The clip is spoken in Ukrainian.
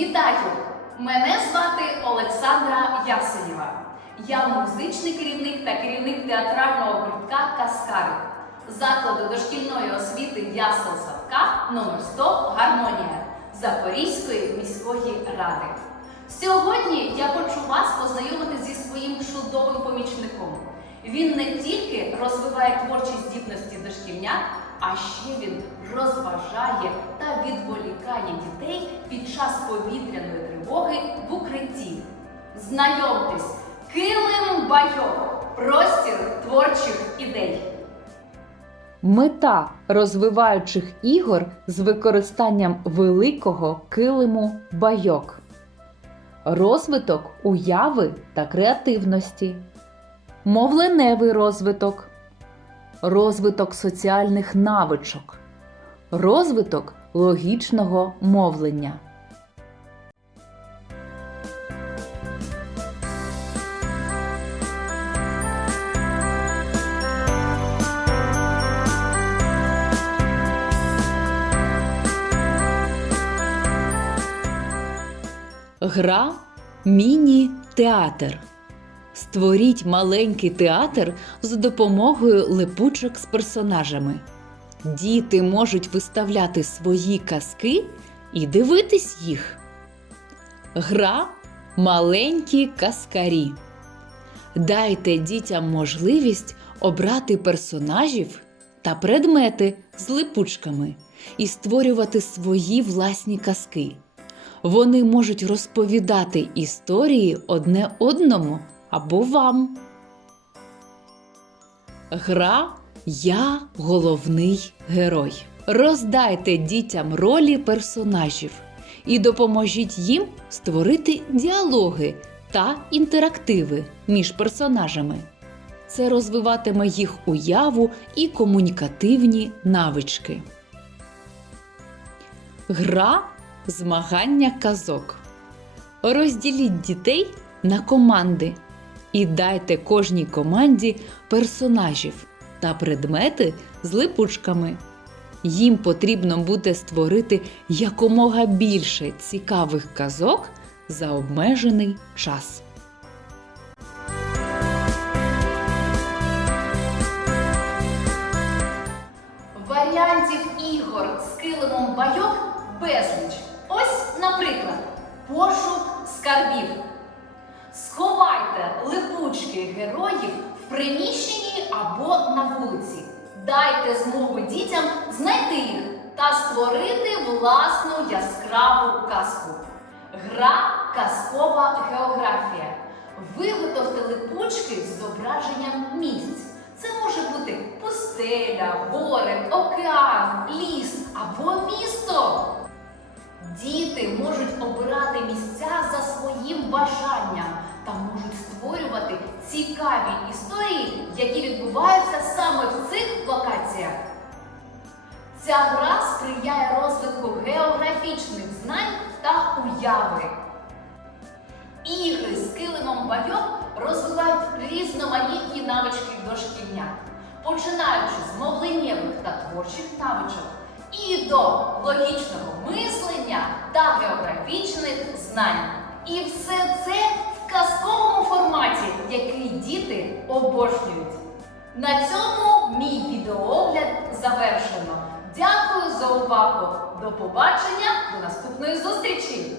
Вітаю! Мене звати Олександра Ясенєва. Я музичний керівник та керівник театрального гуртка Каскари закладу дошкільної освіти ясел Садка номер 100 Гармонія Запорізької міської ради. Сьогодні я хочу вас познайомити зі своїм чудовим помічником. Він не тільки розвиває творчі здібності дошкільнят, а ще він розважає та відволікає дітей під час повітряної тривоги в укритті. Знайомтесь, килим байок, простір творчих ідей. Мета розвиваючих ігор з використанням великого килиму байок. Розвиток уяви та креативності. Мовленевий розвиток. Розвиток соціальних навичок. Розвиток логічного мовлення. Гра міні-театр. Створіть маленький театр за допомогою липучок з персонажами. Діти можуть виставляти свої казки і дивитись їх. Гра маленькі казкарі. Дайте дітям можливість обрати персонажів та предмети з липучками і створювати свої власні казки. Вони можуть розповідати історії одне одному або вам. Гра Я головний герой. Роздайте дітям ролі персонажів і допоможіть їм створити діалоги та інтерактиви між персонажами. Це розвиватиме їх уяву і комунікативні навички. Гра змагання казок. Розділіть дітей на команди і дайте кожній команді персонажів та предмети з липучками. Їм потрібно буде створити якомога більше цікавих казок за обмежений час. Варіантів ігор з килимом байок безліч. Ось, наприклад, пошук скарбів. Липучки героїв в приміщенні або на вулиці. Дайте змогу дітям знайти їх та створити власну яскраву казку. Гра казкова географія. Виготовте липучки з зображенням місць. Це може бути пустеля, гори, океан, ліс або місто. Діти можуть обирати місця за своїм бажанням та можуть створювати цікаві історії, які відбуваються саме в цих локаціях. Ця гра сприяє розвитку географічних знань та уяви. Ігри з килимом байок розвивають різноманітні навички дошкільнят, починаючи з мовленнєвих та творчих навичок і до логічного мислення та географічних знань. І все це в казковому форматі, який діти обожнюють. На цьому мій відеоогляд завершено. Дякую за увагу! До побачення, до наступної зустрічі!